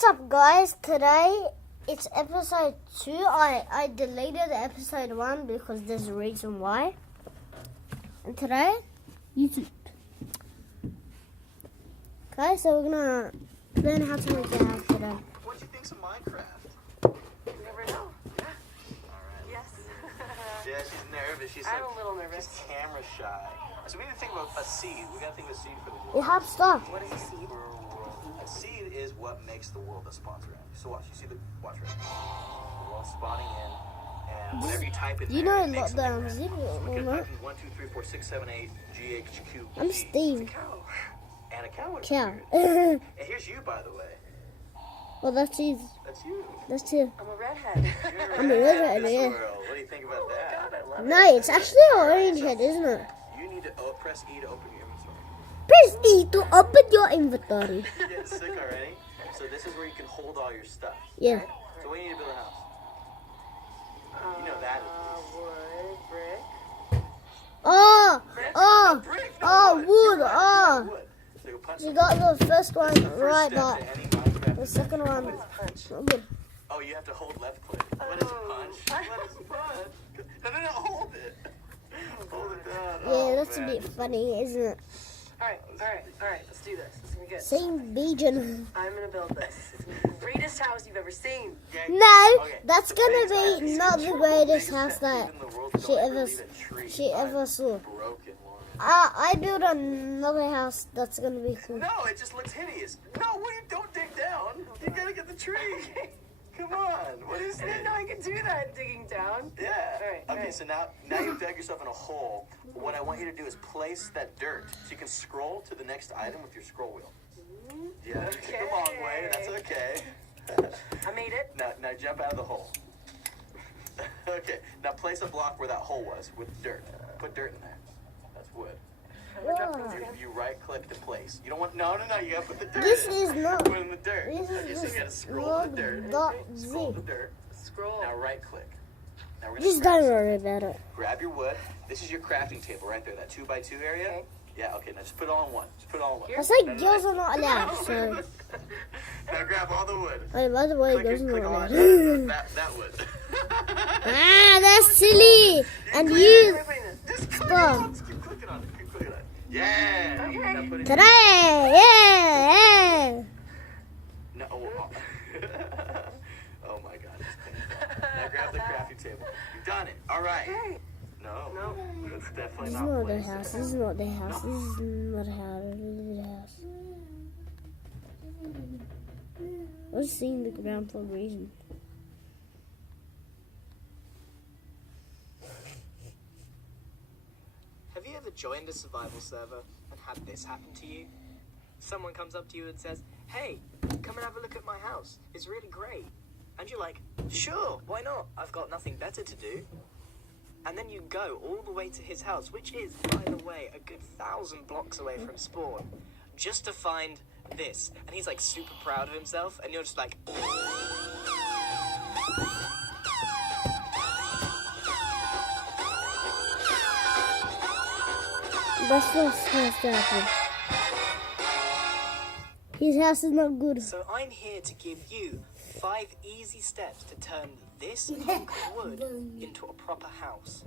What's up, guys? Today it's episode 2. I deleted episode 1 because there's a reason why. And today, YouTube. Okay, so we're gonna learn how to make a house today. What do you think of Minecraft? You never know. Yeah. All right. Yes. Yeah, she's nervous. I'm a little nervous. She's camera shy. So we need to think about a seed. We gotta think of a seed for the It world. helps stuff. What is a seed? A seed is what makes the world that spawns around you. So watch. You see the watch right now. The world's spawning in, and whatever you type in You there, know it makes the something zip red. So we could right? type in 1, 2, 3, 4, 6, 7, 8, G, H, Q, I'm Z. Steve. It's a cow. And a cow. Cow. And here's you, by the way. Well, that's easy. That's you. That's two. I'm a redhead. You're I'm a redhead, this yeah. world. What do you think about Oh my that? god, I love No, it's actually an orange head, isn't it? You need to press E to open your inventory. Press E to open your inventory. You getting sick already? So this is where you can hold all your stuff. Yeah. So what do you need to build a house? You know that is. Wood, brick. Oh, oh, Brick, oh, wood. wood, You're right, oh. wood. So you punch You some got wood. the first one This is the first right, step but to any Minecraft the second one, What is punch? not good. Oh, you have to hold left click. What is punch? What is punch? No, hold it. Hold it down. Yeah, Oh, that's a man. bit funny, isn't it? Alright, let's do this. This is gonna be good. Same region. I'm gonna build this. It's the greatest house you've ever seen. Okay. No, Okay. that's The gonna biggest be house- not the greatest biggest house that even the world she don't ever believe in trees. she ever I saw. broken one. I built another house that's gonna be cool. No, it just looks hideous. No, don't dig down. You gotta get the tree. Come on. What is I didn't it? know I could do that, digging down. Yeah. Alright, Okay, alright. so now you've dug yourself in a hole. What I want you to do is place that dirt so you can scroll to the next item with your scroll wheel. Yeah, it took a long way. That's okay. I made it. Now jump out of the hole. Okay, now place a block where that hole was with dirt. Put dirt in there. That's wood. You right click to place. You don't want no. You gotta put the dirt This in. is not. Put in the dirt. This Okay, is so you gotta just scroll the dirt. not Scroll the Z. dirt. Scroll. Now right click. Now we're gonna Just grab don't worry about it. Grab your wood. This is your crafting table right there, that 2x2 area. Okay. Yeah, okay, now just put it all in one. Just put it all in one. I say girls are not allowed, so. Now grab all the wood. Oh, by the way, Click, girls it, are click not on allowed. that wood. Ah, that's silly. And you Just click Stop. it on. Keep clicking on it. Keep clicking on it. Yeah. Okay. Now put it today, yeah. No. Oh my God. It's painful. Now grab the crafting table. You've done it. All right. Okay. No. That's definitely This is not not the placed. house. This is not the house. This is not a house. This is the house. I was seeing the ground for a reason. Have you ever joined a survival server and had this happen to you? Someone comes up to you and says, "Hey, come and have a look at my house. It's really great." And you're like, "Sure, why not? I've got nothing better to do." And then you go all the way to his house, which is, by the way, a good 1,000 blocks away from spawn, just to find this. And he's like super proud of himself, and you're just like, That's what's supposed to happen. His house is not good. so I'm here to give you 5 easy steps to turn this hunk of wood into a proper house.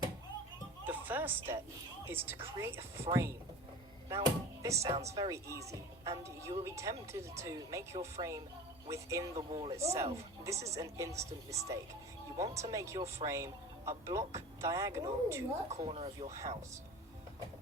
The first step is to create a frame. Now, this sounds very easy, and you will be tempted to make your frame within the wall itself. This is an instant mistake. You want to make your frame a block diagonal to the corner of your house.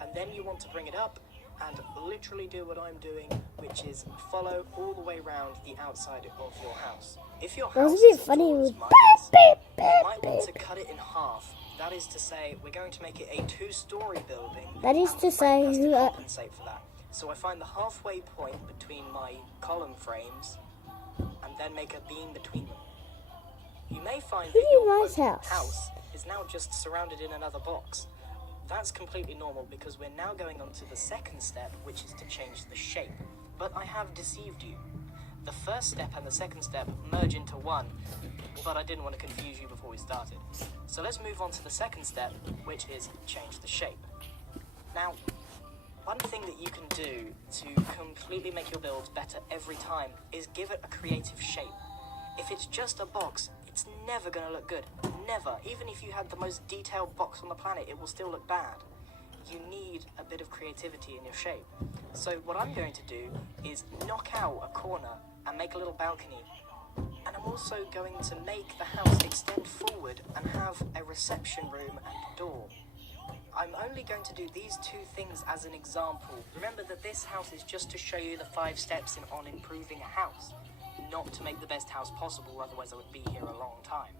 And then you want to bring it up and literally do what I'm doing, which is follow all the way around the outside of your house. If your That was house a bit is as funny tall as with mine is, beep, you might want to beep. cut it in half. That is to say, we're going to make it a 2-story building. That is and to the frame say, has to you are- compensate for that. So I find the halfway point between my column frames and then make a beam between them. You may find that Pretty your nice quote, house. is now just surrounded in another box. That's completely normal because we're now going on to the second step, which is to change the shape. But I have deceived you. The first step and the second step merge into one, but I didn't want to confuse you before we started. So let's move on to the second step, which is change the shape. Now, One thing that you can do to completely make your build better every time is give it a creative shape. If it's just a box, it's never going to look good. Never. Even if you had the most detailed box on the planet, it will still look bad. You need a bit of creativity in your shape. So what I'm going to do is knock out a corner and make a little balcony. And I'm also going to make the house extend forward and have a reception room and a door. I'm only going to do these two things as an example. Remember that this house is just to show you the 5 steps on improving a house, not to make the best house possible, otherwise I would be here a long time.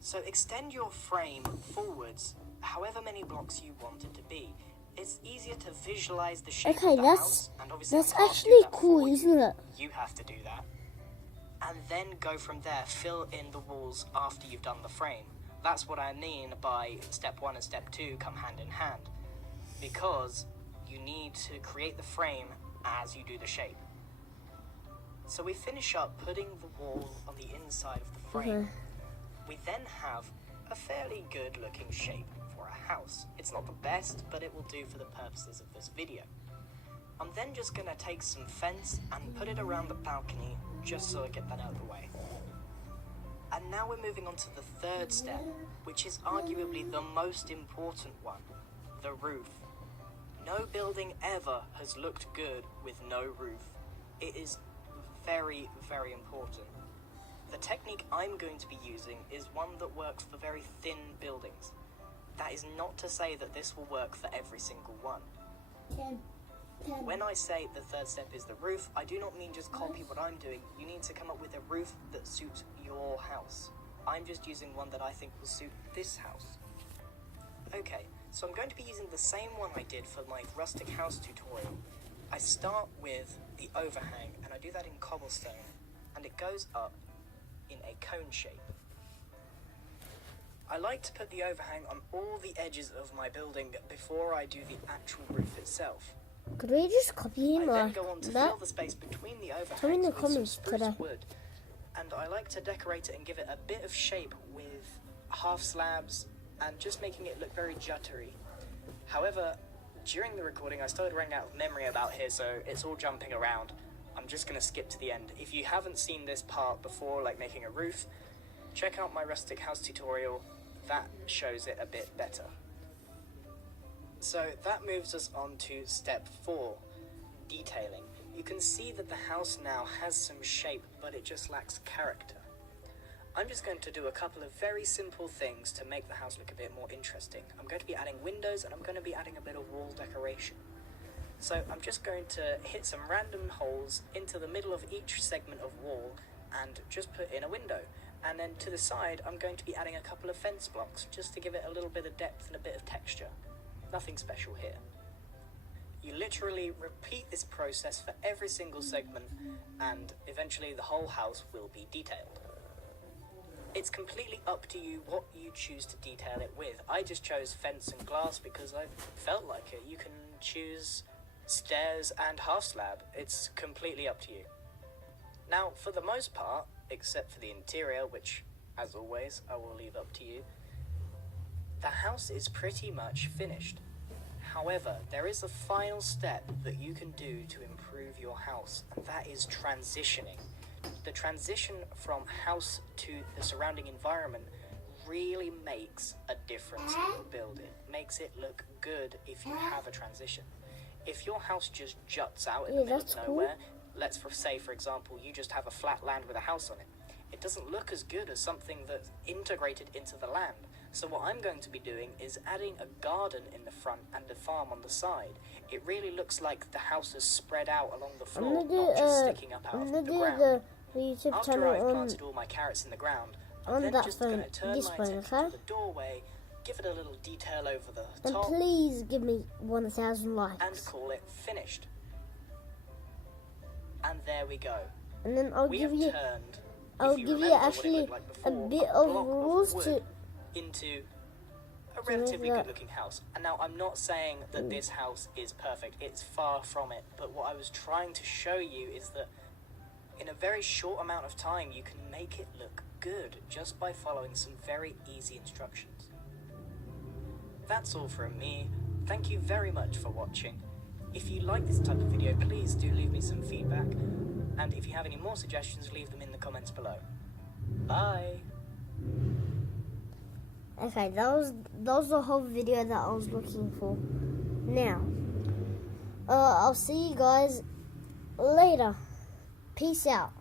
So extend your frame forwards however many blocks you want it to be. It's easier to visualize the shape Okay, of the that's- house, and obviously That's I can't do actually that cool, for you. isn't it? You have to do that. And then go from there, fill in the walls after you've done the frame. That's what I mean by step 1 and step 2 come hand in hand. Because you need to create the frame as you do the shape. So we finish up putting the wall on the inside of the frame. We then have a fairly good looking shape for a house. It's not the best, but it will do for the purposes of this video. I'm then just going to take some fence and put it around the balcony just so I get that out of the way. And now we're moving on to the third step, which is arguably the most important one, the roof. No building ever has looked good with no roof. It is very, very important. The technique I'm going to be using is one that works for very thin buildings. That is not to say that this will work for every single one. When I say the third step is the roof, I do not mean just copy what I'm doing. You need to come up with a roof that suits your house. I'm just using one that I think will suit this house. Okay, so I'm going to be using the same one I did for my rustic house tutorial. I start with the overhang, and I do that in cobblestone, and it goes up in a cone shape. I like to put the overhang on all the edges of my building before I do the actual roof itself. Could we just copy I him then like go on to that? fill the space between the overhangs Tell me in the with some comments spruce today. wood, and I like to decorate it and give it a bit of shape with half slabs and just making it look very juttery. However, during the recording I started running out of memory about here, so it's all jumping around. I'm just going to skip to the end. If you haven't seen this part before, like making a roof, check out my rustic house tutorial. That shows it a bit better. So that moves us on to step 4, detailing. You can see that the house now has some shape, but it just lacks character. I'm just going to do a couple of very simple things to make the house look a bit more interesting. I'm going to be adding windows, and I'm going to be adding a bit of wall decoration. So I'm just going to hit some random holes into the middle of each segment of wall and just put in a window. And then to the side, I'm going to be adding a couple of fence blocks just to give it a little bit of depth and a bit of texture. Nothing special here. You literally repeat this process for every single segment, and eventually the whole house will be detailed. It's completely up to you what you choose to detail it with. I just chose fence and glass because I felt like it. You can choose stairs and half slab. It's completely up to you. Now, for the most part, except for the interior, which, as always, I will leave up to you, the house is pretty much finished. However, there is a final step that you can do to improve your house, and that is transitioning. The transition from house to the surrounding environment really makes a difference in your build. It makes it look good if you have a transition. If your house just juts out in the middle of nowhere, let's say, for example, you just have a flat land with a house on it, it doesn't look as good as something that's integrated into the land. So what I'm going to be doing is adding a garden in the front and a farm on the side. It really looks like the house is spread out along the floor, not just sticking up out of the ground. The YouTube After channel I've on planted all my carrots in the ground, I'm on then that just going phone, to turn this my phone, attention okay? to the doorway, give it a little detail over the And top, please give me 1,000 and likes. call it finished. And there we go. And then I'll We give have you, turned, I'll if you give you remember what it actually looked like a before, bit of block rules wood to. into a relatively that. good looking house. And now I'm not saying that this house is perfect, it's far from it, but what I was trying to show you is that in a very short amount of time you can make it look good just by following some very easy instructions. That's all from me. Thank you very much for watching. If you like this type of video, please do leave me some feedback. And if you have any more suggestions, leave them in the comments below. Bye! Okay, that was the whole video that I was looking for. Now, I'll see you guys later. Peace out.